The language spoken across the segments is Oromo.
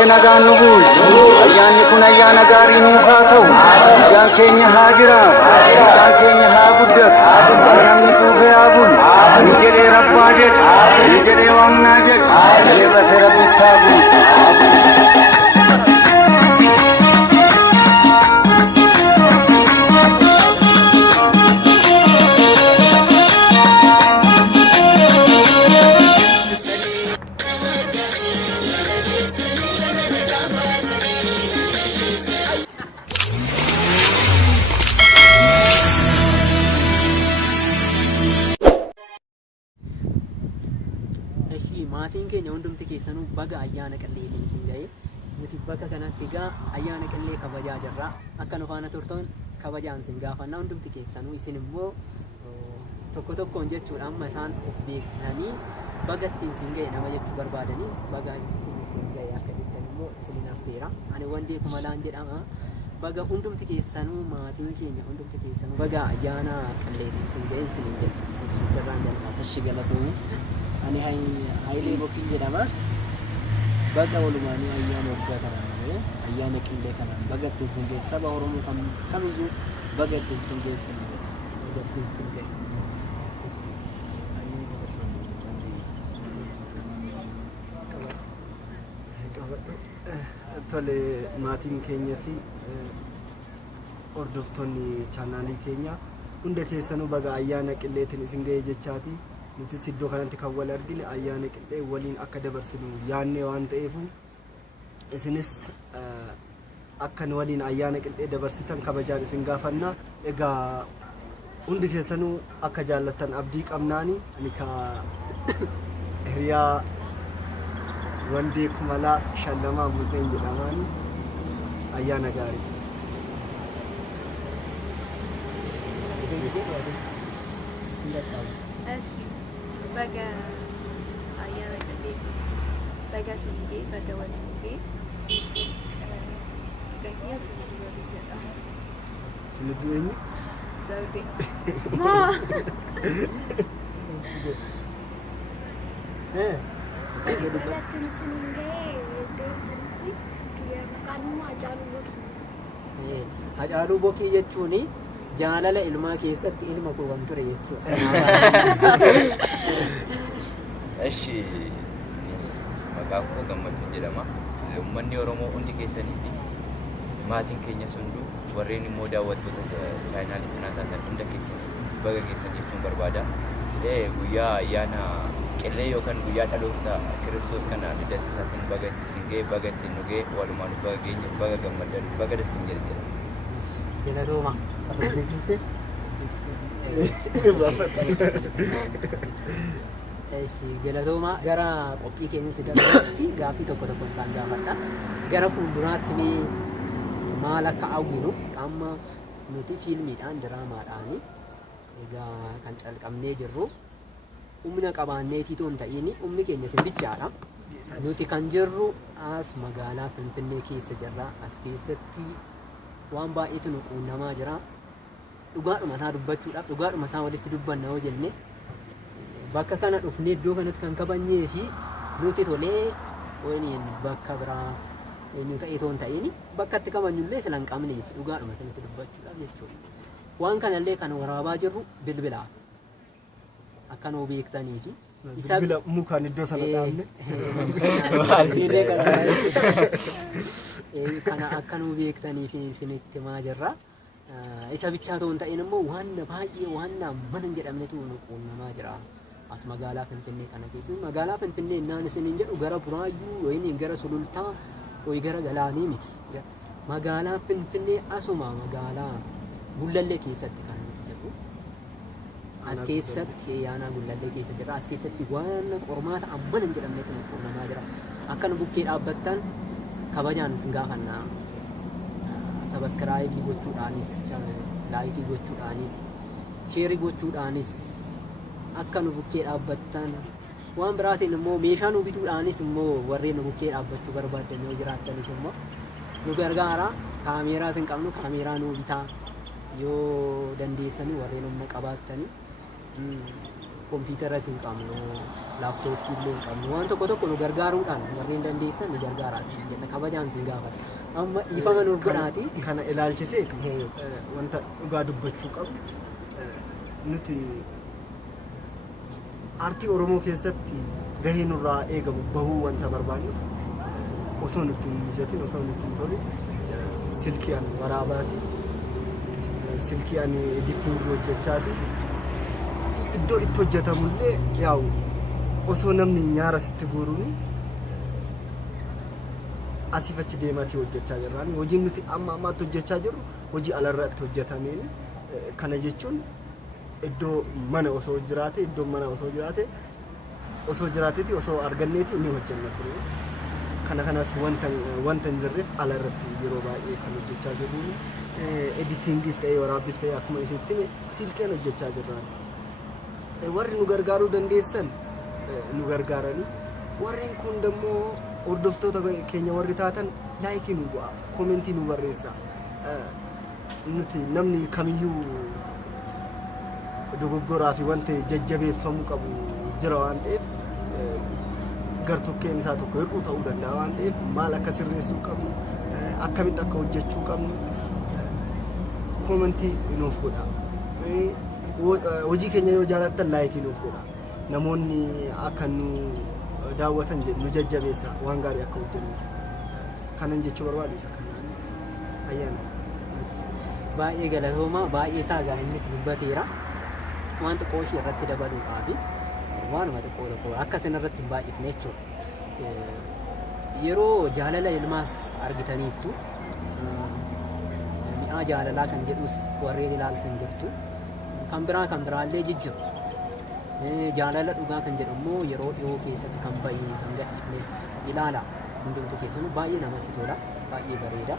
Baate nagaan nu bulchu. Ayyaanni kun ayyaana gaarii nuuf haa ta'u. Nagaan keenya haa jiraatu. Nagaan keenya haa guddatu. Namni quufee haa bulu. Ni jedhee rabbaa jedhu. Ni jedhee waamnaa jedhu. Irratee rabbitti haa bulu. maatiin keenya hundumti keessanuu baga ayyaana qilleetiin isin ga'e nuti bakka kanatti egaa ayyaana qillee kabajaa jirra akka nu faana turtan kabajaan isin gaafannaa hundumti keessanuu isin immoo tokko tokkoon jechuudha amma isaan of beeksisanii baga ittiin isin ga'e nama jechuu barbaadanii baga ittiin isin ga'e akka jettan immoo isin affeera ani wandee kumalaan jedhama baga hundumti keessanuu maatiin keenya hundumti keessanuu baga ayyaana qilleetiin isin ga'e isin jedhu sirraan jalqaba እሺ ገለቶኝ እኔ ኃይሌ ቦኪን jedhama baga walumaanii ayyaana waggaa kanaan ayyaana qillee kanaan baga ittiin isin ga'e saba oromoo kamiyyuu baga ittiin isin ga'e baga ittiin isin ga'e tole maatiin keenya fi hordoftoonni chaanaalii keenya hunda keessanuu baga ayyaana qilleetiin isin ga'e jechaati nuti iddoo kanatti kan wal argine ayyaana qillee waliin akka dabarsinu yaannee waan ta'eef isinis akka nu waliin ayyaana qillee dabarsitan kabajaan isin gaafanna egaa hundi keessanuu akka jaallattan abdii qabnaani ani ka hiriyaa wandee kumalaa shallamaa mul'een jedhamaani ayyaana gaarii Ashi baga ayyaana qilleeti baga sinigee baga waligee gahiya sinigee waligedha sinigee eenyu zawde Bagattiin sinigee deemti kanuma Hacaaluu Bokii. Hacaaluu Bokii jechuun jaalala ilmaa keessatti ilma kuuwwan ture jechuudha. Eshi maqaan koo Gammachuu jedhama. Uummanni Oromoo hundi keessanii fi maatiin keenya hunduu warreen immoo daawwattoota chaanaalii kanaa taatan hunda keessanii baga keessan jechuun barbaada. Guyyaa ayyaana qillee yookaan guyyaa dhaloota Kiristoos kana lidatti isaatiin baga itti isin ga'e baga ittiin nu ga'e walumaan baga keenya baga gammadan baga dassin jedhe. Jaladooma. Galatooma gara qophii keenyatti darbetti gaaffii tokko isaan gaafadha. Gara fuulduraatti mee maal akka hawwinu amma nuti fiilmiidhaan diraamaadhaan egaa kan calqabnee jirru humna qabaanneetiitoo hin ta'in humni keenya simbichaadha. Nuti kan jirru as magaalaa Finfinnee keessa jirra. As keessatti waan baay'eetu nu quunnamaa jira. Dhugaadhuma isaa dubbachuudhaaf dhugaadhuma isaa walitti dubbanna yoo jenne bakka kana dhufnee iddoo kanatti kan kabajnee fi nuti tolee waliin bakka biraa eenyu ta'eetoo hin ta'in bakka itti kabajnullee sila hin qabnee fi dhugaadhuma sanatti dubbachuudhaaf jechuudha. Waan kanallee kan waraabaa jirru bilbilaa akka nuu beektanii fi bilbila mukaan iddoo sana dhaabne kana akka nuu beektanii fi isinitti himaa jirra. Isa bichaa ta'uu hin ta'in immoo waan baay'ee waan mana hin jedhamnetu nu quunnamaa jira. As magaalaa Finfinnee kana keessa magaalaa Finfinnee naan isiniin jedhu gara Buraayyuu yookiin gara Sulultaa yookiin gara Galaanii miti. Magaalaa Finfinnee asuma magaalaa Gullallee keessatti kan nuti jirru. As keessatti yaana Gullallee keessa jirra. As keessatti waan qormaata mana hin jedhamnetu nu quunnamaa jira. Akka nu bukkee dhaabbattan kabajaan isin gaafannaa. Sabaskiraayibii gochuudhaanis laayikii gochuudhaanis sheerii gochuudhaanis akka nu bukkee dhaabbattan waan biraatiin immoo meeshaa nu bituudhaanis immoo warreen nu bukkee dhaabbachuu barbaadan yoo jiraattanis immoo nu gargaara. Kaameeraas hin qabnu kaameeraa nu bitaa yoo dandeessanii warreen humna qabaattanii kompiitaras hin qabnu laaptooppii illee hin qabnu. Waan tokko nu gargaaruudhaan warreen dandeessan nu gargaaraa isin jenna kabajaan isin gaafata. Amma ifama nu godhaati. Kana ilaalchisee wanta dhugaa dubbachuu qabu nuti aartii Oromoo keessatti gahee nurraa eegamu bahuu wanta barbaannuuf osoo nutti hin mijatin osoo nutti hin tolin silkiyaan waraabaati silkiyaan editingii hojjechaati iddoo itti hojjetamullee yaa'u osoo namni nyaara sitti guuruuni asiif achi deematii hojjechaa jirraan hojiin nuti amma ammaatti hojjechaa jirru hojii alarratti hojjetameen kana jechuun iddoo mana osoo jiraate iddoo mana osoo jiraate osoo jiraateeti osoo arganneeti ni hojjenna ture kanas wanta hin jirreef alarratti yeroo baay'ee kan hojjechaa jirru editingis ta'ee waraabis ta'ee akkuma isitti silkeen hojjechaa jirraan warri nu gargaaruu dandeessan nu gargaaranii warreen kun dammoo hordoftoota keenya warri taatan laayikii nu bu'a koomentii nu barreessa nuti namni kamiyyuu dogoggoraa fi wanta jajjabeeffamuu qabu jira waan ta'eef gartokkeen isaa tokko hir'uu ta'uu danda'a waan ta'eef maal akka sirreessuu qabnu akkamitti akka hojjechuu qabnu koomentii nuuf godha hojii keenya yoo jaalattan laayikii nuuf godha namoonni akka nu daawwatan jedhu nu jajjabeessa waan gaarii akka hojjennu kanan jechuu barbaadu isa kana ayyaana baay'ee galatooma baay'ee isaa gaa innis dubbateera waan xiqqoo ishee irratti dabaluudhaaf waanuma xiqqoo tokko akka isin irratti hin baay'ifne jechuudha yeroo jaalala ilmaas argitaniittu mi'aa jaalalaa kan jedhus warreen ilaaltan jirtu kan biraallee jijjiru jaalala dhugaa kan jedhu immoo yeroo dhiyoo keessatti kan baay'ee kan gadhiifnes ilaala hundumtu keessanuu baay'ee namatti tola baay'ee bareeda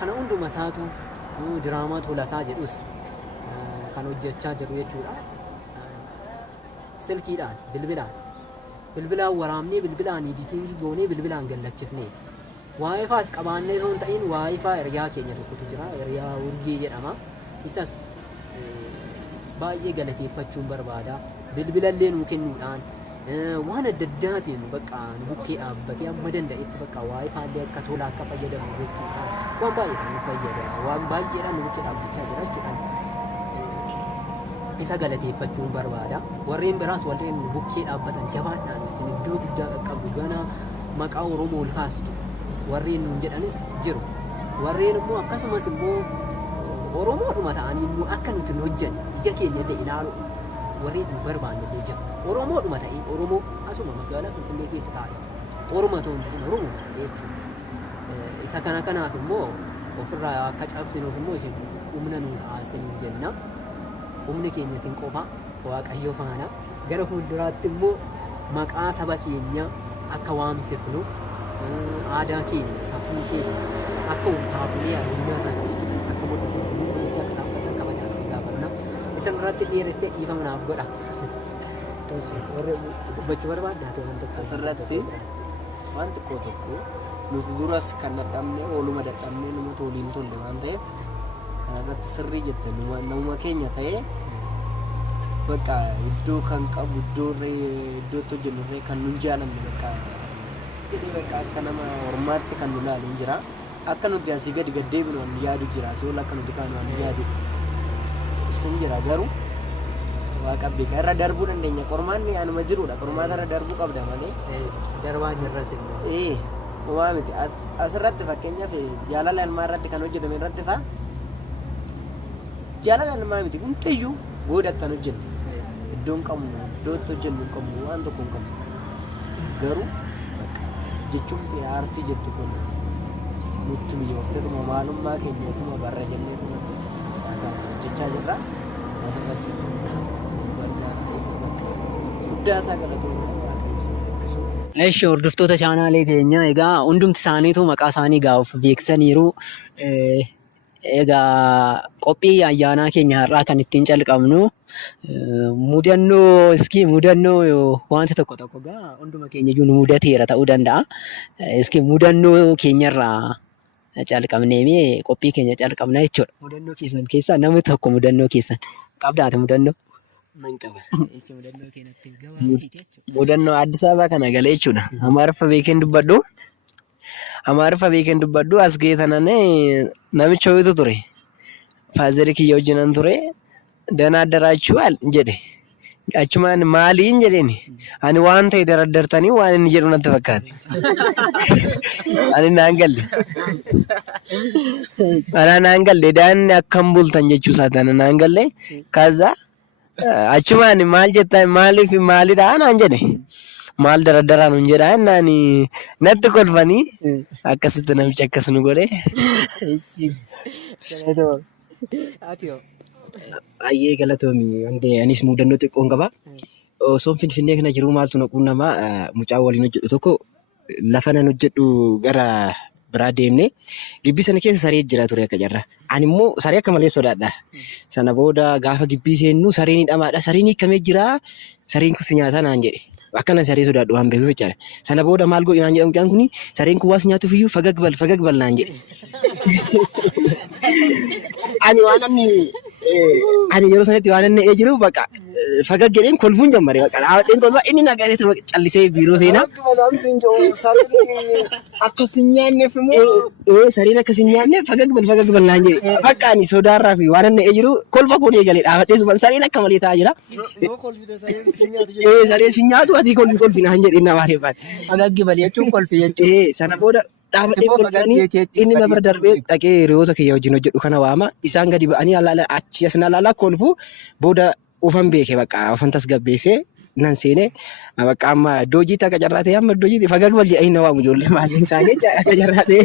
kana hunduma isaatu diraamaa tolasaa jedhus kan hojjechaa jiru jechuudha silkiidhaan bilbilaan waraabnee bilbilaan editingii goonee bilbilaan gallachifneeti waa'ee faas qabaannee osoo hin ta'in waa'ee faa hiriyaa keenya tokkotu jira hiriyaa urgee jedhama isas baay'ee galateeffachuun barbaada bilbilallee nuu kennuudhaan waan adda addaatiin bakka nu bukkee dhaabbatee amma danda'etti bakka waa'ee faallee akka tola akka fayyadamu gochuudhaan waan baay'ee nu fayyada waan baay'eedhaan nu bukkee dhaabbachaa jira jechuudha isa galateeffachuun barbaada warreen biraas warreen nu bukkee dhaabbatan jabaadhaan isin iddoo guddaa qaqqabdu gana maqaa Oromoo ol kaastu warreen nuun jedhanis jiru warreen immoo akkasumas immoo Oromoodhuma ta'anii immoo akka nuti hin hojjenne ija keenya illee ilaalu warreen nu barbaanne illee jiru Oromoodhuma ta'ee Oromoo asuma magaalaa Finfinnee keessa taa'e Oromoo ta'uu hin ta'in Oromoo ta'e jechuudha isa kanaaf immoo ofirraa akka cabsinuuf immoo isin humna nuu ta'aa isiniin jenna humni keenya isin qofa Waaqayyo faana gara fuulduraatti immoo maqaa saba keenya akka waamsifnuuf aadaa keenya safuu keenya akka ulfaafinee addunyaa irratti akka mul'atu akka dhaabbatan kabajaa isin gaafanna isin irratti dheeressee dhiifama naaf godha dubbachuu barbaaddaate waan tokko asirratti waan tokko nuti duras kan dadhabne ooluma dadhabne nama waliin tolle waan ta'eef kanarratti sirrii jette nama keenya ta'ee bakka iddoo kan qabu iddootti hojjennurree kan nun jaalanne bakka jedhee bakka akka nama ormaatti kan nu ilaalu hin jira akka nuti asii gadi gaddeebinu waan yaadu jira asii ol akka nuti kaanu waan yaadu isin jira garuu waaqa beeka irra darbuu dandeenya qormaanni anuma jirudha qormaata irra darbuu qabda malee darbaa jirras immoo waa miti asirratti fakkeenyaaf jaalala ilmaa irratti kan hojjetame irratti fa'a jaalala ilmaa miti hundayyuu boodatti kan hojjennu iddoon qabnu iddootti hojjennu qabnu waan tokko hin qabnu garuu jechuun aartii jettu kun nutti miyyooftee maalummaa keenya ofuma barra jennee jechaa jirra asirratti guddaa isaa galatoomuu Eesho hordoftoota chaanaalee keenya egaa hundumti isaaniitu maqaa isaanii gaa'uuf beeksisaniiru. Egaa qophii ayyaanaa keenya har'aa kan ittiin calqabnu mudannoo wanti tokko gaa hunduma keenya iyyuu nu mudateera ta'uu danda'a. Iski mudannoo keenyarraa calqabnee qophii keenya calqabna jechuudha. Mudannoo keessan keessaa namni tokko mudannoo keessan qabdaate mudannoo. Man qaba. Jechuun mudannoo keenyatti gabaabsiiti jechuudha. Mudannoo Addis Ababaa kana galee jechuudha. Amaariffa beekeen dubbadhu. Amaariffa beekeen dubbadhu as ga'ee tananee namicha ho'itu ture. Faazerii kiyya wajjinan ture. Danaa addaraachuu jedhe. Achumaan maaliin jedheni. Ani waan ta'e daraddartanii waan inni jedhu natti fakkaate. Ani naan galle. Ana naan galle daanni akkam bultan jechuu isaati naan galle. Kaza achumaan maal jettan maaliif maalidha naan jedhe. Maal daraddaraan hun jedha naani natti kolfanii akkasitti namicha akkas nu godhe. Ayyee galatoomii hundee anis mudannoo xiqqoon qaba. Osoon Finfinnee kana jiru maaltu na quunnamaa mucaa waliin hojjedhu tokko lafa nan hojjedhu gara biraa deemnee gibbii sana keessa saree jira ture akka jarra. Ani immoo saree akka malee sodaadha. Sana booda gaafa gibbii seennu sareen hidhamaadha. Sareen hiikamee jira. Sareen kun si nyaata naan jedhe. Akkana saree sodaadhu waan beekuuf jechaadha. Sana booda maal godhi naan jedhamu mucaan kuni sareen kun waas nyaatuuf iyyuu fagag bal naan jedhe. Ani yeroo sanatti waan inni jiru bakka fagag jedheen kolfuun jammare bakka dhaabadheen kolfaa inni nagarees callisee biiroo seenaa. Akkasiin nyaanneef immoo Sareen akkasiin nyaanne fagag bal naan jedhe. Bakka ani sodaarraa fi waan inni jiru kolfa kun eegalee dhaabadhee suban sareen akka malee taa'aa jira. Sareen si nyaatu ati kolfi naan jedhe nama reeffate. Fagaggi balee jechuun kolfi jechuudha. Sana booda dhaabadhee kolfanii inni na bira darbee dhaqee hiriyoota kiyya wajjin hojjedhu kana waama. Isaan gadi ba'anii achi as na laalaa kolfu booda ufan beeke bakka ufan tasgabbeessee nan seenee bakka amma iddoo hojiitti akka carraa ta'e amma iddoo hojiitti fagag bal jedhanii na waamu ijoollee maatiin isaanii akka carraa ta'e.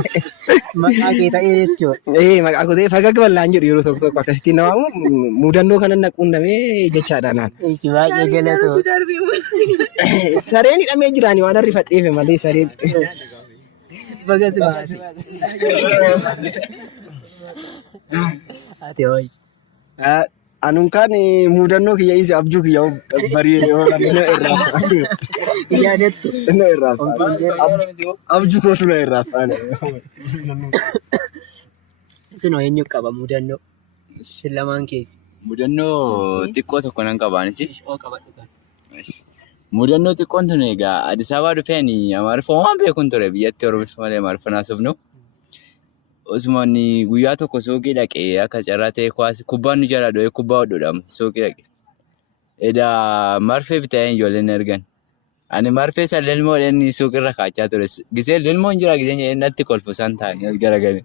Maqaa kee ta'ee jechuudha. Maqaa koo ta'e fagag bal naan jedhu yeroo tokko akkasitti na waamu mudannoo kana na quunnamee jechaadha naan. Baay'ee galatoo. Sareen hidhamee jiraani waan arrifadheef malee sareen. Bagasi baasi. Ati hoy. Anunkaan mudannoo kiyya isi abjuu kiyya barii Yaadatti. na irraa abjuu kootu na irraa faana. Isin eenyu qaba mudannoo? Isin lamaan keessi. Mudannoo xiqqoo tokko nan qabaanis. Oo qabadhu kan. Mudannoo xiqqoon tun egaa Addis Ababaa dhufeen Amaariffa waan beekuun ture biyyatti Oromiif malee Amaariffa naasofnu. Osuma guyyaa tokko suuqii dhaqee akka carraa ta'e kubbaan nu jala dho'ee kubbaa hodhuudhaam suuqii dhaqe. Edaa marfee bitanii ijoolleen ergan. Ani marfee san lilmoodhaan suuqirra kaachaa ture. Gisee lilmoon jira gisee natti kolfu san ta'anii as garagalee.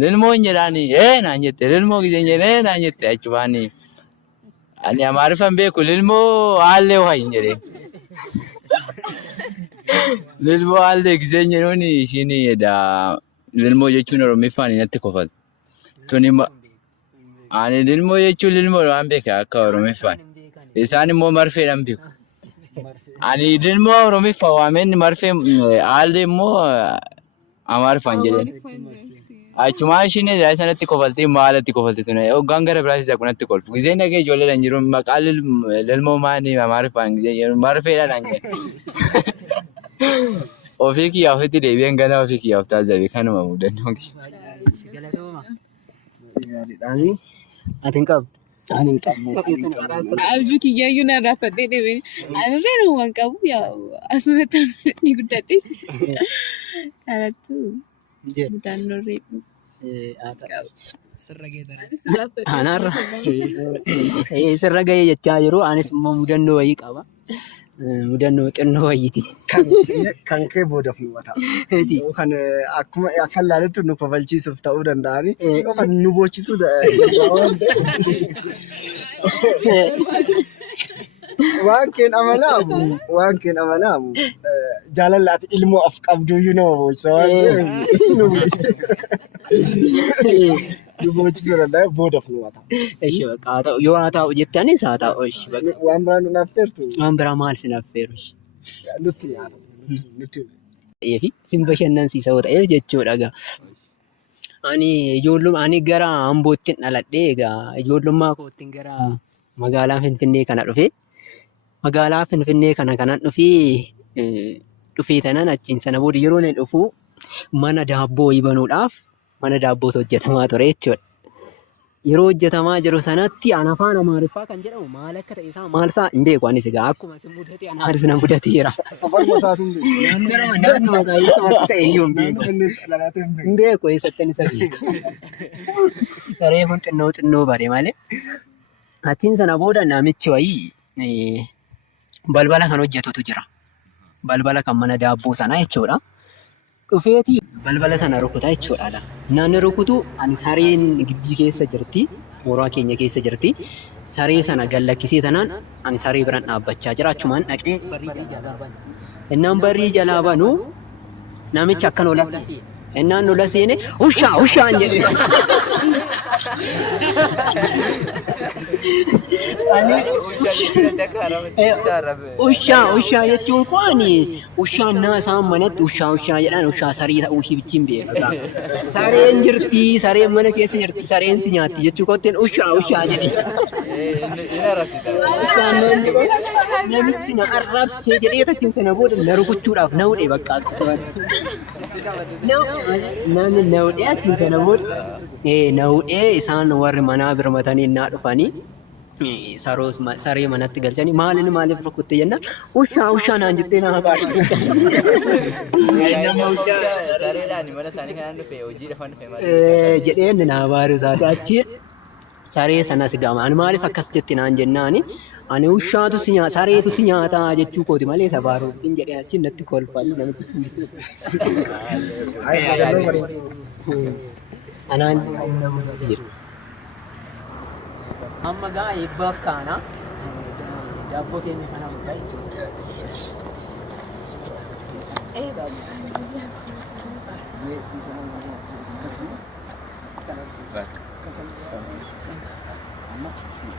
Lilmoon jedhaanii naan jette lilmoo gisee jedhee naan jette achumaan ani Amaariffan beeku lilmoo haallee wayin jedhee. Lilmoo haallee gisee jedhuun ishiin edaa lilmoo jechuun Oromiffaan natti kofal. Ani lilmoo jechuun lilmoo waan beeka akka Oromiffaan. Isaan immoo marfeedhaan beeku. Ani lilmoo Oromiffa waameen marfee haallee immoo Amaariffaan jedheen. Achumaan ishiin sanatti kofaltee maalatti kofalte sun hoggaan gara biraas isa kunatti kolfu. Giseen dhagee ijoolleedhaan jiru maqaa lilmoo maanii Amaariffaan marfeedhaan jedhe. Ofii kiyyaa ofitti deebi'een gana ofii kiyyaaf taasisabe kanuma mudannoo kiyya. Galatooma. Ati hin qabdu. Ani hin qabu. Abjuu kiyyaayyuu narraa fadhee deebiin anarree nu waan qabu asumatti ni guddadhees. Kanattu mudannoo reefu. Anaarra. Sirra gahee jechaa jiru anis immoo mudannoo wayii qaba. Mudannoo xinnoo wayiiti. Kan kee booda filmata. Kan akkuma akka ilaaletti nu kofalchiisuuf ta'uu danda'ani. Kan nu boochisuu waan keen amanaamu jaalala ati ilmoo af qabduyyuu nama boocisa waan nu boochisuu danda'a booda filmata. Yoo haa ta'u jettaanis haa ta'u. Waan biraa nu affeertu. Waan biraa maal sin affeeru? Nutti nyaata. Fi sin bashannansiisa ta'eef jechuudha egaa. Ani gara Ambootti dhaladhee egaa ijoollummaa kootiin gara magaalaa Finfinnee kana dhufee magaalaa Finfinnee kanan dhufee tanan achiin sana booda yeroo inni dhufu mana daabboo banuudhaaf mana daabbootu hojjetamaa ture jechuudha. yeroo hojjetamaa jiru sanatti an afaan Amaariffaa kan jedhamu maal akka ta'e isaa maal isaa hin beeku anis egaa akkuma isin mudate anaanis na mudateera. Safaruma isaatiin Naannoo isaa yoo ta'e iyyuu hin beeku eessatti isa beeku. Saree kun xinnoo bare malee. Achiin sana booda namichi wayii balbala kan hojjetutu jira. Balbala kan mana daabboo sanaa jechuudha. Dhufeetii balbala sana rukutaa jechuudha. Naanni rukutu ani sareen giddii keessa jirti. Mooraa keenya keessa jirti. Saree sana gallakkisee tanaan ani saree biraan dhaabbachaa jira. Achumaan dhaqee innaan barrii jalaa banu namichi akkan ola innaan ola seene ushaan jedhe. Ushaa jechuun kun ushaan naa isaan manatti ushaa jedhan ushaa saree ta'uu ishee bichiin beeka. Sareen jirti, sareen mana keessa jirti, sareen si nyaatti jechuu kotteen ushaa jedhe. Namichi na arrabsee jedhee tachiin sana booda na rukuchuudhaaf na hudhee bakka. Namni na hudhee achiin sana booda na hudhee isaan warri manaa birmatanii naa dhufanii. Saree manatti galchanii maaliif rukutte jenna ushaa naan jettee nama baadhi. Sareedhaan mana isaanii kanaan dhufe hojii dhafan dhufe malee. Jedheen naa baaru isaati achi saree sanas gama ani maaliif akkas jetti naan jennaani ani ushaatu sareetu si nyaataa jechuu kooti malee isa baaruu hin jedhee achi natti kolfatu namichi. Anaan jira. Amma gaa eebbaaf kaana daabboo keenya kana mukaa jechuudha.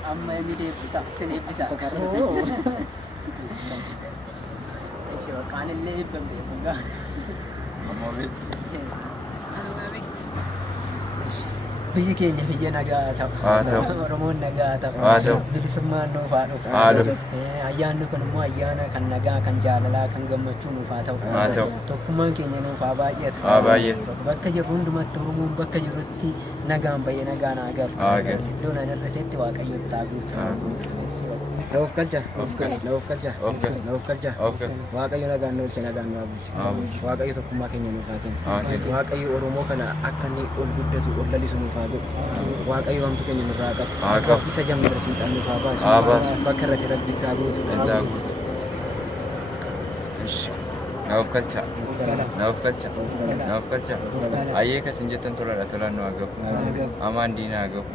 Amma emi deebbisa sin eebbisa. Kaanillee eebbamte mukaa. Biyyi keenya biyya nagaa ta'u. Oromoon nagaa ta'u. Bilisummaan nuuf haa dhufu. Ayyaanni kun immoo ayyaana kan nagaa, kan jaalalaa, kan gammachuu nuuf haa ta'u. Tokkummaan keenya nuuf haa baay'atu. Bakka jirru hundumatti Oromoon bakka jirrutti nagaan bayyee nagaan haa galu. Iddoon ani hir'isetti Waaqayyo haa guutu. Loof galcha. Waaqayyo nagaan nuuf nagaan nu haa bulchu. Waaqayyo tokkummaa keenya nuuf haa kennu. Waaqayyo Oromoo kana akka inni ol guddatu ol lalisu nuuf haa godhu. Waaqayyo hamtu keenya nurraa qabu. Isa jammarra fiixaan nuuf haa baasu. Bakka irratti rabbitti haa guutu. Naaf galcha. Ayyee kasin jettan tolaan nu agafu. Amaan diina agafu.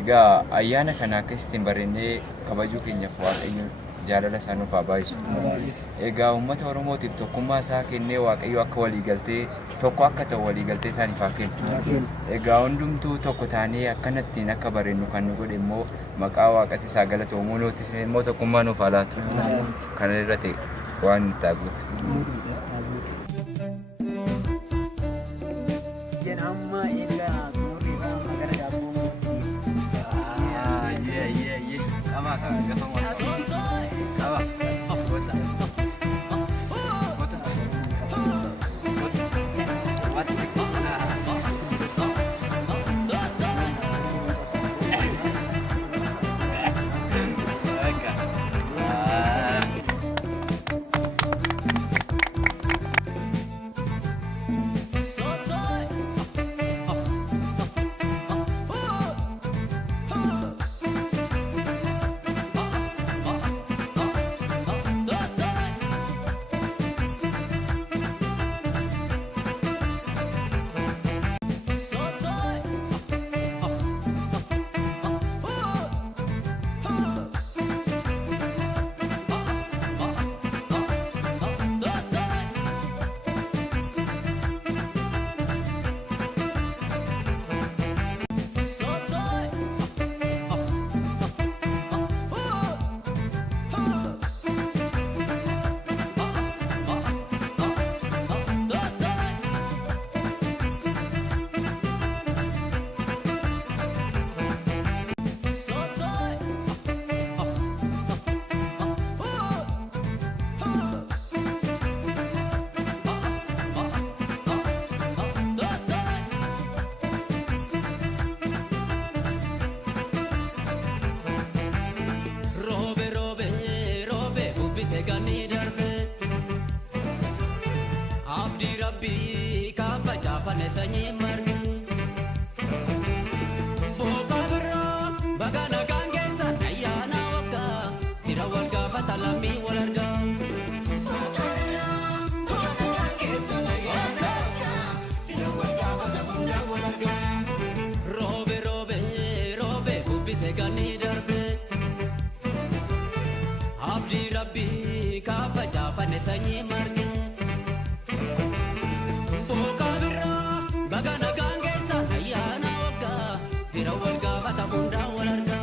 Egaa ayyaana kana akkasittiin bareennee kabajuu keenyaaf Waaqayyo jaalala isaa nuuf haa baay'isu. Egaa uummata Oromootiif tokkummaa isaa kennee Waaqayyo akka waliigaltee tokko akka ta'u waliigaltee isaaniif haa kennu. Egaa hundumtuu tokko taanee akkanattiin akka bareennu kan nu godhe immoo maqaa Waaqati isaa galatoomu nutis immoo tokkummaa nuuf haa laatu. Kana irra ta'e waan itti haguutu. Amma egaa kunuunfaa magara daabboo murtii. Qamaa gafa rabbi kafa jafane sanyi margi boka bro bagana gangesa ayana waka tira walga fatalami walarga robe robe robe ubise gani darbe abdi rabbi kafa jafane sanyi margi bagana gangesa ayana waka tira walga fatabunda walarga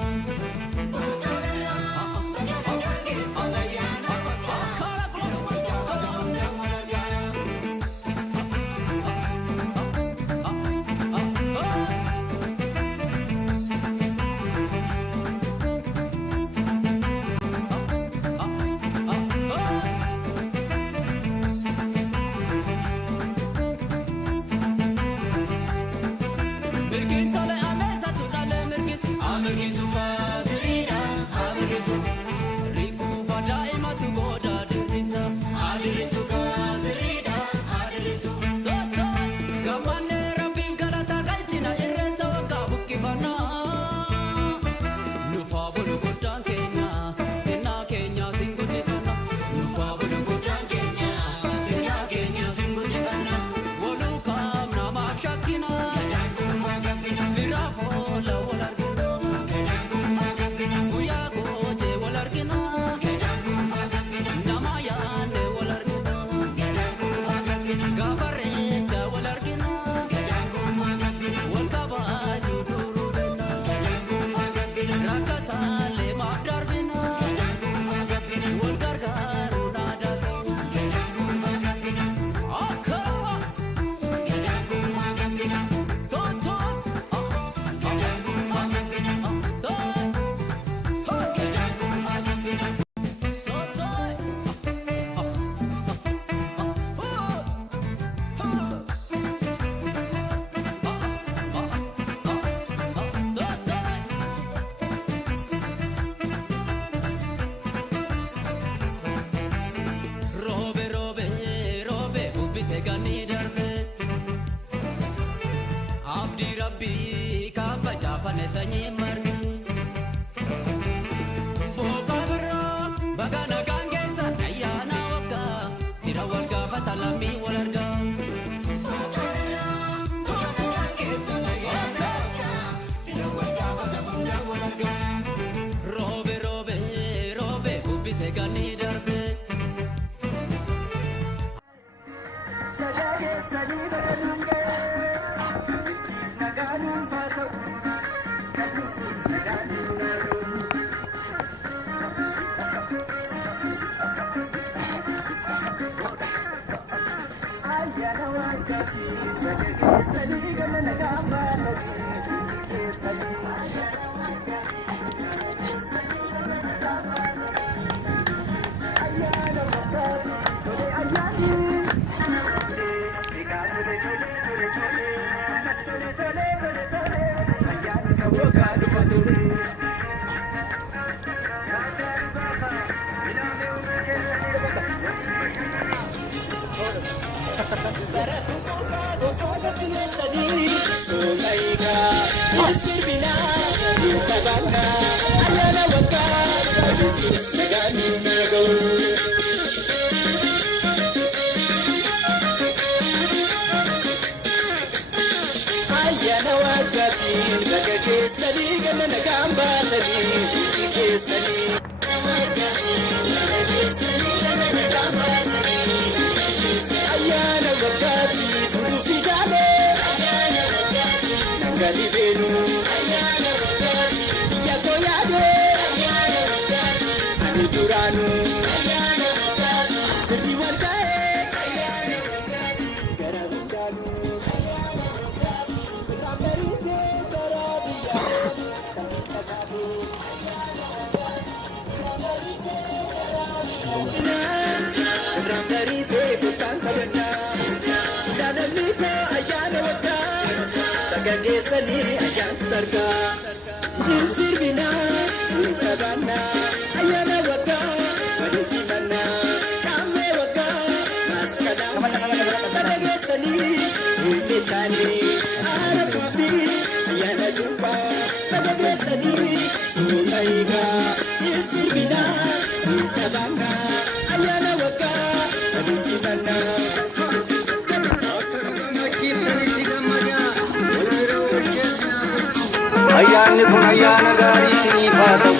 ayyaanni kun ayyaana gaarii isiniif haa ta'u.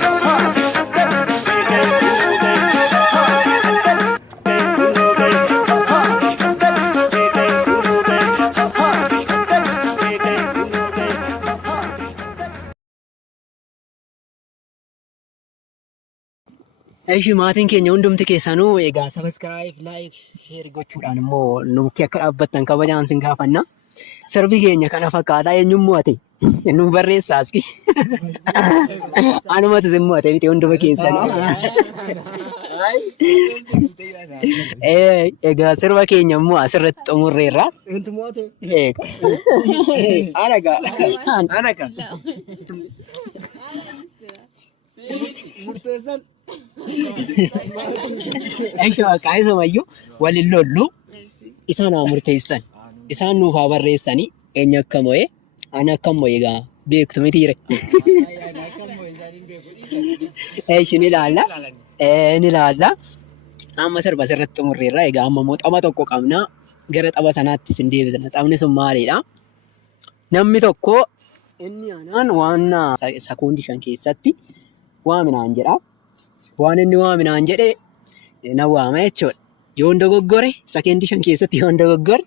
Eeshi maatiin keenya hundumti keessanuu egaa sabiskiraayib laayik sheer gochuudhaan immoo nu bukkee akka dhaabbattan kabajaan sin gaafanna. Sirbi keenya kana fakkaataa eenyummaa ta'e nu barreessaas ki. Anumatu sin mo'ate miti hunduma keessanii. Egaa sirba keenya immoo asirratti xumurreerra. Anaga. Murteessan. Eeshi waaqaa isamayyuu waliin lollu isaan haa murteessan. Isaan nuuf haa barreessanii eenyu akka mo'e ani akka mo'e egaa beektu mitiire. Eeshi ni ilaalla. Amma sirba asirratti xumurreerra egaa amma immoo tapha tokko qabna gara tapha sanaatti sin deebisna. Taphni sun maalidha? Namni tokko inni aanaan waan sekoondii 5 keessatti waaminaan jedha. Waan inni waaminaan jedhe na waama jechuudha. Yoo dogoggore sekoondii 5 keessatti yoo dogoggore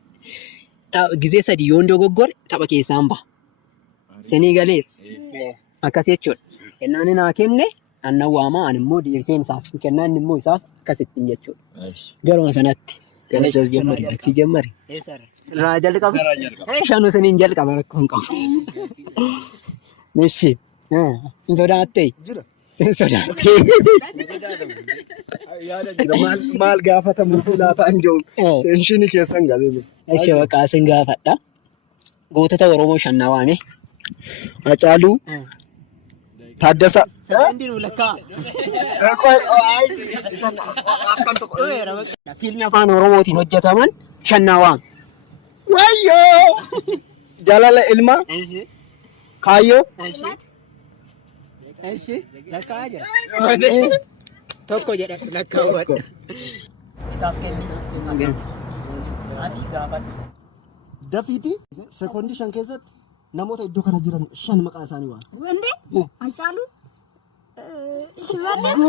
gizee 3 yoo dogoggore tapha keessaan baha. Sinii galee akkas jechuudha. Kennaan naa kenne anna waama ani immoo deebiseen isaaf kennaan inni immoo isaaf akkasittiin jechuudha. Garuma sanatti. Galasas jemmari achi jemmari. Irraa jalqaba. Shaanuu siniin jalqaba rakkoo hin qabu. Meeshii. Hin sodaattee? Jira. Hin sodaattee? Yaada jira maal gaafatamu laataan jiru. Tenshinii keessan galee. Eeshi waaqaa sin gaafadha. Gootota Oromoo 5 waame. Hacaaluu. Taaddasa. Fiilmii afaan Oromootiin hojjetaman 5 waame. Wayyoo! Jaalala ilmaa. Kaayyoo. Eeshi lakkaa jira. Tokko jedha lakkaa hubadha. Isaaf kenni. Ati gaafadhu. Dafiiti sekoondii 5 keessatti namoota iddoo kana jiran 5 maqaa isaanii waan. Wende? Hacaaluu? Shimallis?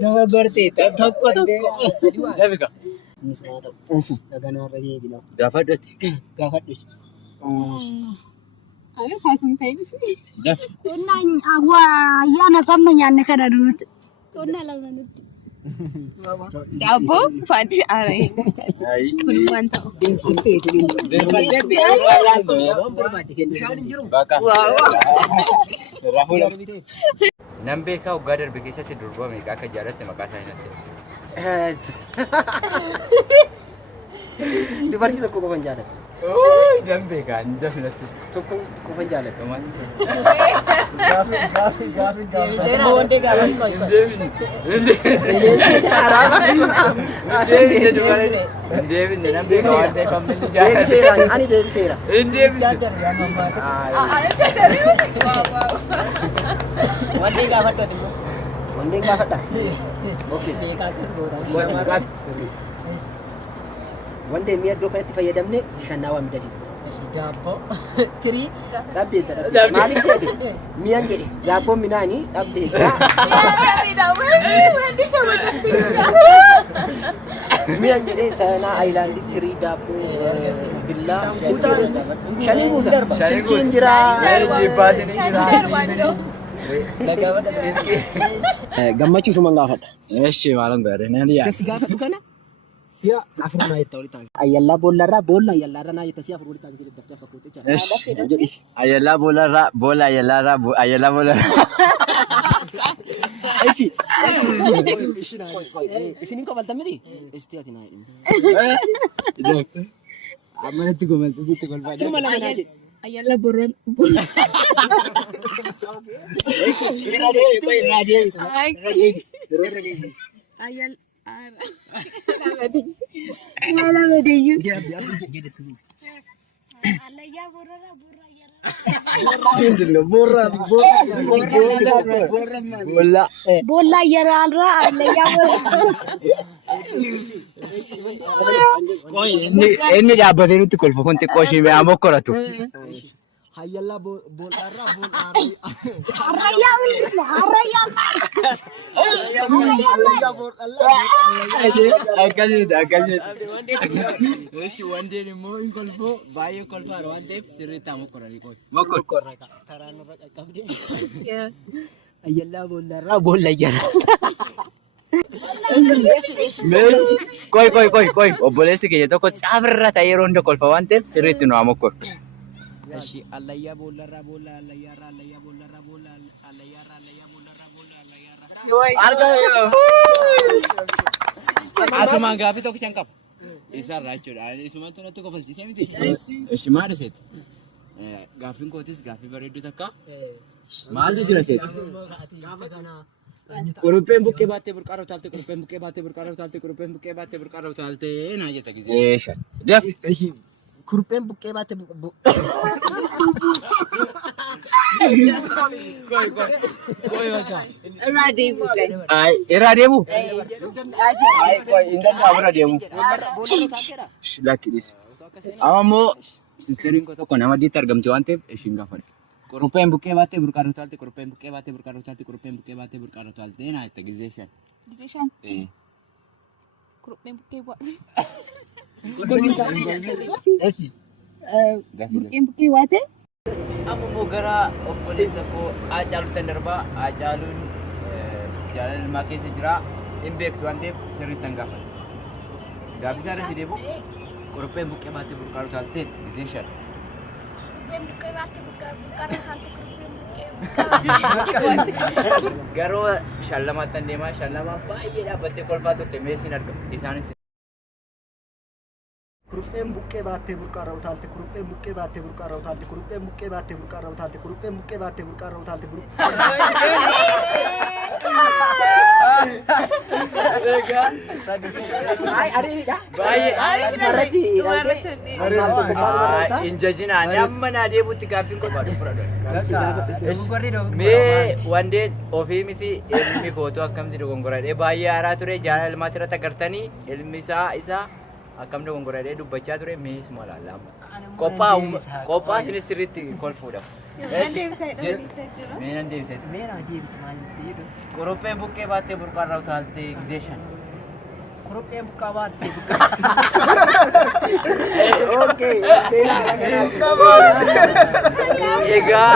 Dogoggortee tokko. Dafika. Daganarra deebina. Gaafadhatti. Gaafadhu. Ayyaana famma nyaanne kana dunuti. Qonna lama nuti. Daaboo faadhi aanaa kun waan ta'u. Nan beekaa waggaa darbe keessatti durbaa meeqa akka jaalatte maqaa isaa hin Dubartii tokko qofan jaalladha. nan beekaa hin dafnatti. Tokko qofan jaalladha. Ani deebiseera. Wandee gaafadhu. Wandee gaafadha. Wandee mi'a iddoo kanatti fayyadamne 5 waa midhadhi. Daabboo tirii Dhabdeetta. Maaliif jedhe? Mi'aan jedhe daabboon minaanii dhabdeetta. Mi'aan jedhe sanaa aayilaandii tirii daabboo billaa shanii guuta. Silkiin jira. Gammachiisuma gaafadha. Eeshi maalan gaadhe nani yaa. Si gaafadhu kana si'a afur naa jetta walitti taasisa. Ayyallaa boollarraa boolla ayyallaarra naa jetta si'a afur walitti taasisa daftee fakkootee jira. Eeshi. Ayyalaa boolarraa boola ayyalaarraa ayyalaa boolarraa. Eeshi. Isiniin kobaltan miti? Isti ati naa jedhimi. ammanatti gomaltu bitti kolfaa. Sirma lama naa jedhe. Ayyaala borroon. Ayal Mala Madayu. Alayya borra borra yara. Bolla yara alra alayya borra. Inni dhaabbatee nutti kolfa kun xiqqoo ishee mi'aa mokkoratu. Hayyalla bool'aarraa bool'aarraa. Arrayya ulma arrayya. Eeshi wandeen immoo hin kolfoo baay'ee kolfaadha waan ta'eef sirriitti haa mokkoranii qooti. Karaan irra qaqqabde. Ayyallaa boollarraa boolla jara. Qoy obboleessi keenya tokko caafirra ta'ee yeroo hunda kolfa waan ta'eef sirriitti nu haa mokkoru. Ashi alayya bollarra bolla alayyarra alayya bollarra bolla alayyarra alayya bollarra bolla alayyarra. Asumaan gaaffii tokko shan qaba. Isarraa jechuudha. Isumaan tunatti kofalchiisee miti. Eshi maal seeti? Gaaffiin kootis gaaffii bareedduu takka. Maaltu jira seeti? Kurupheen buqqee baattee burqaa utaalte kurupheen buqqee baattee burqaa utaalte kurupheen buqqee baattee burqaa utaalte naa jetta gisee. Shan. Daf. Kurpen buqqee baate Koy wata. Irraa deemu kan. Irraa deemu? Koy indanda'amu irra deemu. Lakkidhis. Amma immoo sisteriin koo tokko nama diitti argamti waan ta'eef ishiin gaafadha. Kurupheen buqqee baattee burqaa utaalte kurupheen buqqee baattee burqaa utaalte kurupheen buqqee baattee burqaa utaalte naa jetta gisee shan. Gisee shan. Kurupheen buqqee baate. Buqqeen buqqee baate. Amma immoo gara obboleessa koo Haacaaluu darbaa. Haacaaluun jaalala ilmaa keessa jira. Hin beektu waan ta'eef sirriitti hin gaafadhu. Gaaffii isaa irratti deemu kurupheen buqqee baattee burqaa utaalte gisee shan. Garuu shallamaatti hin deemaa shallamaa baay'ee dhaabbattee kolfaa turte meesiin argamu isaanis. Kurupheen buqqee baattee burqaa utaalte kurupheen buqqee baattee burqaa utaalte kurupheen buqqee baattee burqaa utaalte kurupheen buqqee baattee burqaa utaalte Injajinaan amma naa deemutti gaaffiin kolfaa fudhadha. Mee wandeen ofii miti ilmi kootu akkamti dogongoradhee baay'ee haaraa ture jaalala ilmaatti irratti agartanii ilmi isaa akkam dogongoradhee dubbachaa ture mees malaallaa. Qophaa isinis sirriitti kolfuudhaaf. Meenan deebisa jira. Meenan deebisa. Meera deebisa maal jedhu. Kurupheen buqqee baattee burqaarraa utaalte gisee shan. Kurupheen buqqaa baattee Egaa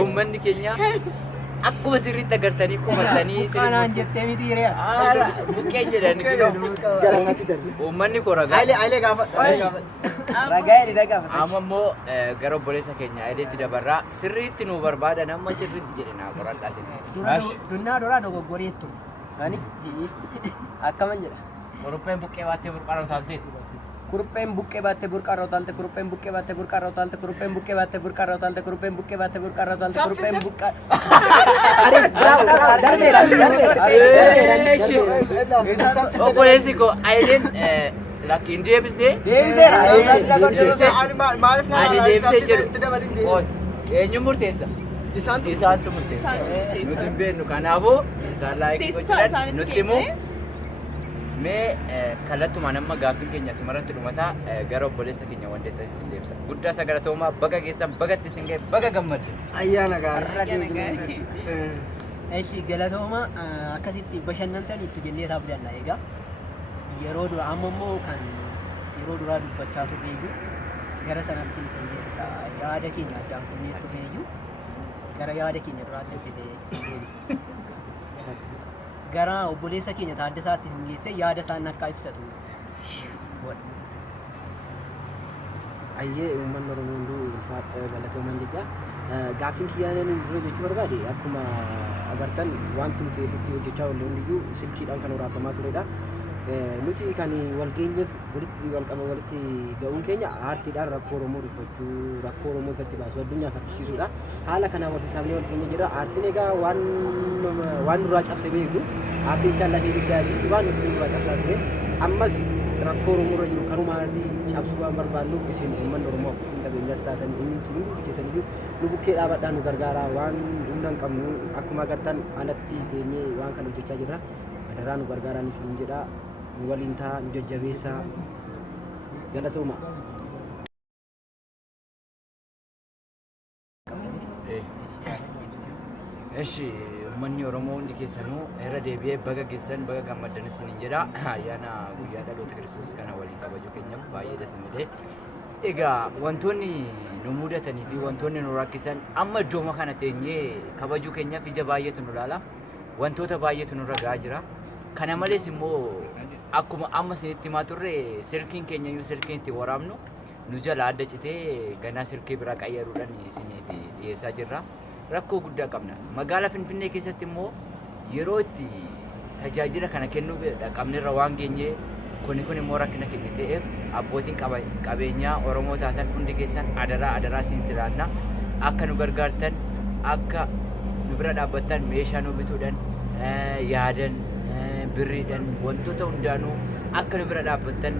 uummanni keenya akkuma sirriitti agartanii kumatanii kanaan jettee miti hiree. Buqqeen jedhan uummanni koo ragaa. Amma immoo gara obboleessa keenya Ayileetti dabarraa sirriitti nu barbaadan amma sirriitti jedhe naa qoradhaa isin. Dunnaa doraa dogoggoreettu. Ani akkaman jedha. Kurupheen buqqee baattee burqaarraa utaalteetu. Kurupheen buqqee baattee burqaarraa utaalte kurupheen buqqee baattee burqaarraa utaalte kurupheen buqqee baattee burqaarraa utaalte kurupheen buqqee baattee burqaarraa utaalte kurupheen buqqaa. Obboleessi koo Ayileen lakkiin deebisnee. Deebiseera. Ani deebisee jedhu. Eenyu murteessa? Isaantu murteessa. Nuti hin beeknu kanaafuu isaan laayikii godhan nutti immoo. Mee kallattumaan amma gaaffiin keenya asimarratti dhumataa gara obboleessa keenya wandeetta isin deebisa. Guddaa sagalatoomaa baga keessan bagatti isin ga'e baga gammadde. Ayyaana gaarii. Eshi galatooma akkasitti bashannantaniitu jennee taa'uu danda'a egaa. Yeroo dura amma immoo kan yeroo duraa dubbachaa turreeyyuu gara sanatti isin deebisa. Yaada keenya addaan kunnee turreeyyuu gara yaada keenya duraatti isin deebisa. Gara obboleessa keenya Taaddasaatti isin geesse yaada isaan akka ibsatu. Ayyee uummanni Oromoo hunduu ulfaata galatooman jecha gaaffiin kiyyaanan dura jechuu barbaade akkuma agartan wanti nuti asitti hojjechaa oolle hundiyyuu silkiidhaan kan waraabbamaa turedha. nuti kan wal geenyeef walitti ga'uun keenya aartiidhaan rakkoo Oromoo dhiphachuu rakkoo Oromoo ifatti baasu addunyaaf agarsiisuudha. Haala kanaan wal hisaabnee wal keenya jira. Aartiin egaa waan nurraa cabse beektu aartiin caallatee guddaa jirti waan nurraa cabsaa ture. Ammas rakkoo Oromoo irra jiru karumaatii cabsuu waan barbaannuuf isin uummanni Oromoo abbootiin qabeenyaas taatan hundi keessaniyyuu nu bukkee dhaabadhaa nu gargaaraa waan humna hin qabnu akkuma agartan alatti teenyee waan kana hojjechaa jirra. Adaraa nu gargaaraan isin jedha. Nu waliin ta'a nu jajjabeessaa galatooma. Eshi uummanni Oromoo hundi keessanuu irra deebi'ee baga geessan baga gammaddan isiniin jedha. Ayyaana guyyaa dhaloota Kiristoos kana waliin kabajuu keenyaaf baay'ee dasmidee. Egaa wantoonni nu mudatanii fi wantoonni nu rakkisan amma iddooma kana teenyee kabajuu keenyaaf ija baay'eetu nu ilaala. Wantoota baay'eetu nurra gahaa jira. Kana malees immoo akkuma amma isinitti himaa turre sirkiin keenya iyyuu sirkiin itti waraabnu nu jala adda citee ganaa sirkii biraa qayyaruudhaan isiniif dhiyeessaa jirra. Rakkoo guddaa qabna. Magaalaa Finfinnee keessatti immoo yeroo itti tajaajila kana kennuu qabnerra waan geenyee kun immoo rakkina keenya ta'eef abbootiin qabeenyaa Oromoo taatan hundi keessan adaraa isinitti ilaanna. Akka nu gargaartan akka nu bira dhaabbattan meeshaa nu bituudhaan yaadan birriidhaan wantoota hundaanuu akka nu bira dhaabbattan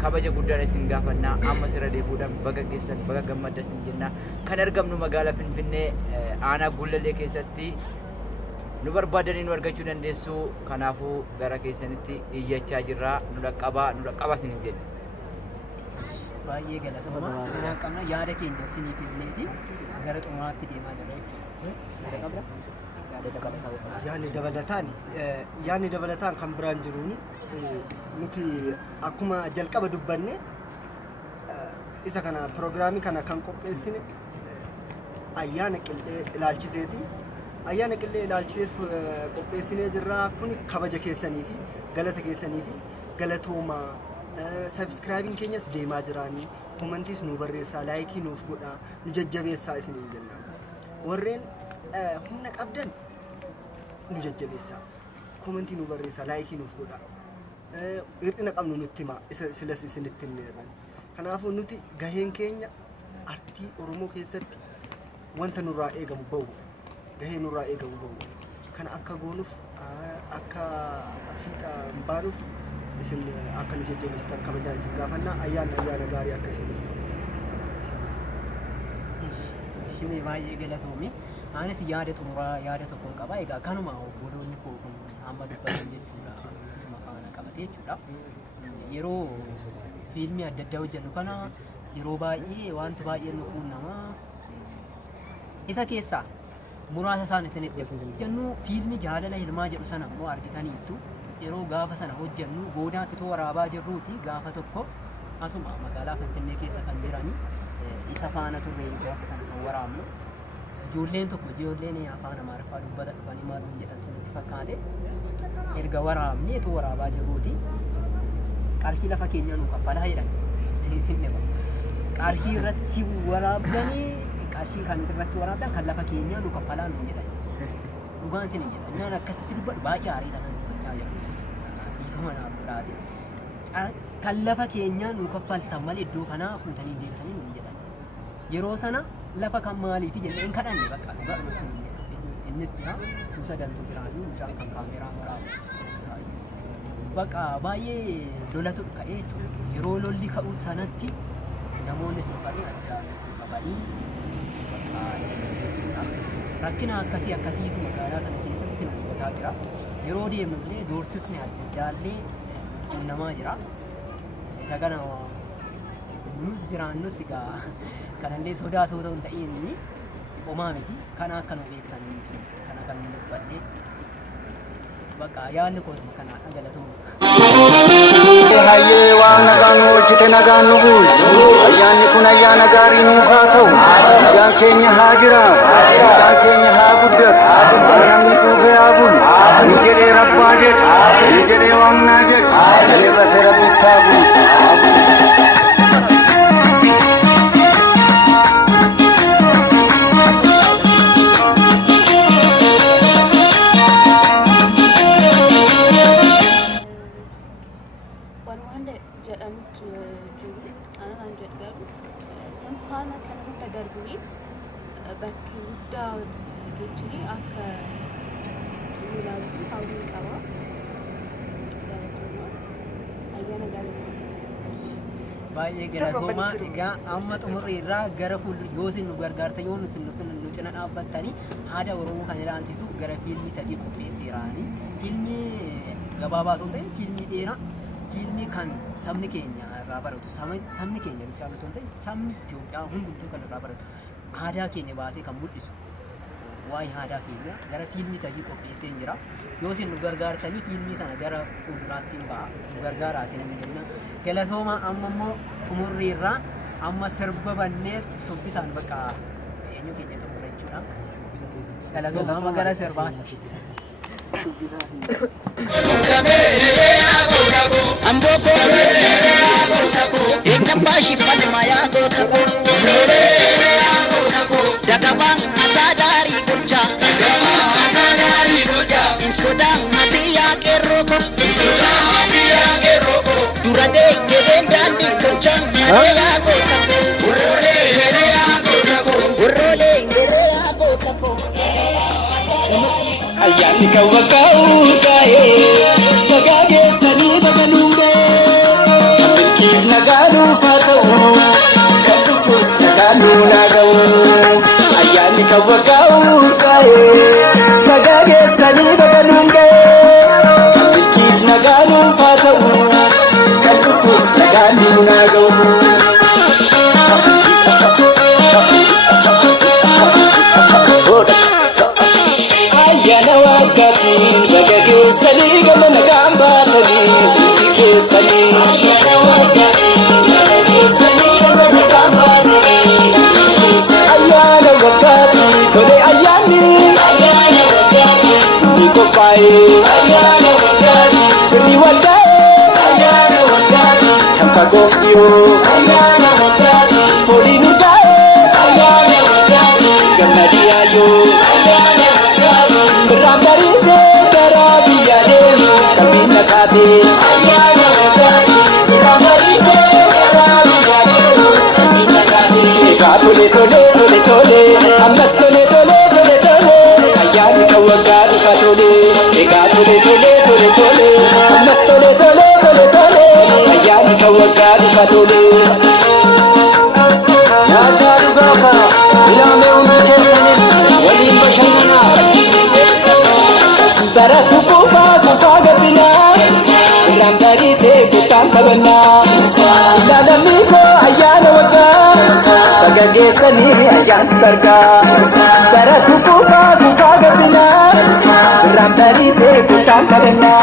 kabaja guddaadha isin gaafannaa. Amma sirra deebi'uudhaan baga geessan baga gammadda isin jenna. Kan argamnu magaalaa Finfinnee aanaa Gullalee keessatti nu barbaadanii nu argachuu dandeessu. Kanaafuu gara keessanitti iyyachaa jirra. Nu dhaqqabaa isin jenna. Baay'ee galatoomaa. Kanaan qabna yaada keenya isinii kenneeti gara xumuraatti deemaa jirra. Yaanni dabalataan kan biraan jiruun nuti akkuma jalqaba dubbanne isa kana piroogiraamii kana kan qopheessine ayyaana qillee ilaalchiseeti. Ayyaana qillee ilaalchisees qopheessinee jirra. Kun kabaja keessanii fi galata keessanii fi galatooma sabskraayibiin keenyas deemaa jiraanii komantiis nu barreessaa laayikii nuuf godhaa nu jajjabeessaa isiniin jenna. Warreen humna qabdan nu jajjabeessaa komantii nu barreessaa laayikii nuuf godhaa hir'ina qabnu nutti himaa silas isinitti himneerra. Kanaafuu nuti gaheen keenya artii Oromoo keessatti wanta nurraa eegamu bahu gahee nurraa eegamu bahu kana akka goonuuf akka fiixa hin baanuuf isin akka nu jajjabeessitan kabajaan isin gaafannaa. Ayyaana gaarii akka isiniif ta'u. Shimee baay'ee galatoomi. Anis yaada xumuraa yaada tokkoon qaba. Egaa kanuma obboloonni koo kun amma dubbatan jechuudha. Isuma faana qabatee jechuudha. Yeroo fiilmii adda addaa hojjennu kana yeroo baay'ee wanti baay'ee nu quunnama. Isa keessaa muraasa isaan isinitti jennu fiilmii jaalala ilmaa jedhu sana immoo argitaniittu yeroo gaafa sana hojjennu goodaatti too waraabaa jirruuti gaafa tokko asuma magaalaa Finfinnee keessa kan jirani isa faana turre gaafa sana kan waraabnu ijoolleen afaan Amaariffaa dubbata dhufanii maaluun jedhan sinitti fakkaate erga waraabnee too waraabaa jirruuti qarshii lafa keenyaa nu kaffalaa jedhan isin dheba qarshii irratti waraabdanii qarshii kan irratti waraabdan kan lafa keenyaa nu kaffalaa nu jedhan dhugaan isin hin jedhan naan akkasitti dubbadhu baay'ee aarii tanan dubbachaa jira hiikama naaf biraati kan lafa keenyaa nu kaffaltan malee iddoo kanaa fuutanii deemtanii nu jedhan yeroo sana lafa kan maaliiti jennee hin kadhanne bakka dhugaa isin hin jedhan innis jira kuusa dantuu biraanii mucaan kan kaameeraa waraabu bakka baay'ee lolatu ka'ee jechuudha yeroo lolli ka'u sanatti namoonni sirfanii addaan qabanii rakkina akkasiitu magaalaa kana keessatti nu mudataa jira. Yeroo deemnullee doorsisni adda addaallee qunnamaa jira. Isa kana nus jiraannus egaa kanallee sodaatoo ta'uu hin ta'in homaa miti. Kana akka nu beektanii fi kana kan nu dubbannee bakka yaadni koosuma kanaa dhagalatuudha. Hayyee waan nagaan oolchite nagaan nu bulchu. Ayyaanni kun ayyaana gaarii nuuf haa ta'u. Ayyaan keenya haa jiraatu. Ayyaan keenya haa guddatu. Namni quufee haa bulu. Ni jedhee rabbaa jedhu. Ni jedhee waamnaa jedhu. Eebbatee rabbitti haa bulu. bakka guddaa jechuun akka ilaalutti hawwii qaba. Ayyaana gaarii. Baay'ee galatooma. Egaa amma xumurri irraa gara fuuldura yoo isin nu gargaartan yoo isin nu cina dhaabbattanii aadaa Oromoo kan ilaalchisu gara fiilmii sadii qopheesseeraani. Fiilmii gabaabaa osoo hin ta'in fiilmii dheeraa, fiilmii kan sabni keenya irraa baratu, sabni keenya bichaa osoo hin ta'in sabni Itoophiyaa hundumtuu kan irraa baratu, aadaa keenya baasee kan mul'isu waa'ee aadaa keenya gara fiilmii sadii qopheessee jira. Yoo isin nu gargaartanii fiilmii sana gara fuulduraatti hin ba'a nu gargaaraa isin hin jenna. Galatooma amma immoo xumurri irraa amma sirba bannee tuffisaan bakka eenyu keenya xumura jechuudha. Galatooma amma gara sirbaa. Amboko Engambashi Fatima Gotako Dagabang Asadari Gulja Insodang Matia Keroko Durade Geden Dandi Gulja Maria Gotako Urole Gotako Ayani kawakau kae bagage sani bagalunge Bilkis nagalu fatau Kandufus nagalu nagau Ayani kawakau kae bagage sani bagalunge Bilkis nagalu fatau Kandufus nagalu nagau Ayana wakati bagage sani gamana gamba tani ke sani Ayana wakati bagage sani gamana gamba tani Ayana wakati kode ayani Ayana wakati niko pai Ayana wakati sani wadai Ayana wakati kamsa gofio Ayana wakati foli nudai Ayana wakati gamadi ayo Ayana Berambari berabi ademu kabina kati ayana wakati berambari berabi ademu kabina kati ega tole ammas tole ayana kawagari fatole ega tole ammas tole ayana kawagari fatole ya daru gafa ilame umke sanis walim bashana Baratu kufa gabina Rambari te kutam kabana Lalamiko ayana waga Bagage sani ayan targa Baratu kufa gabina Rambari te kutam kabana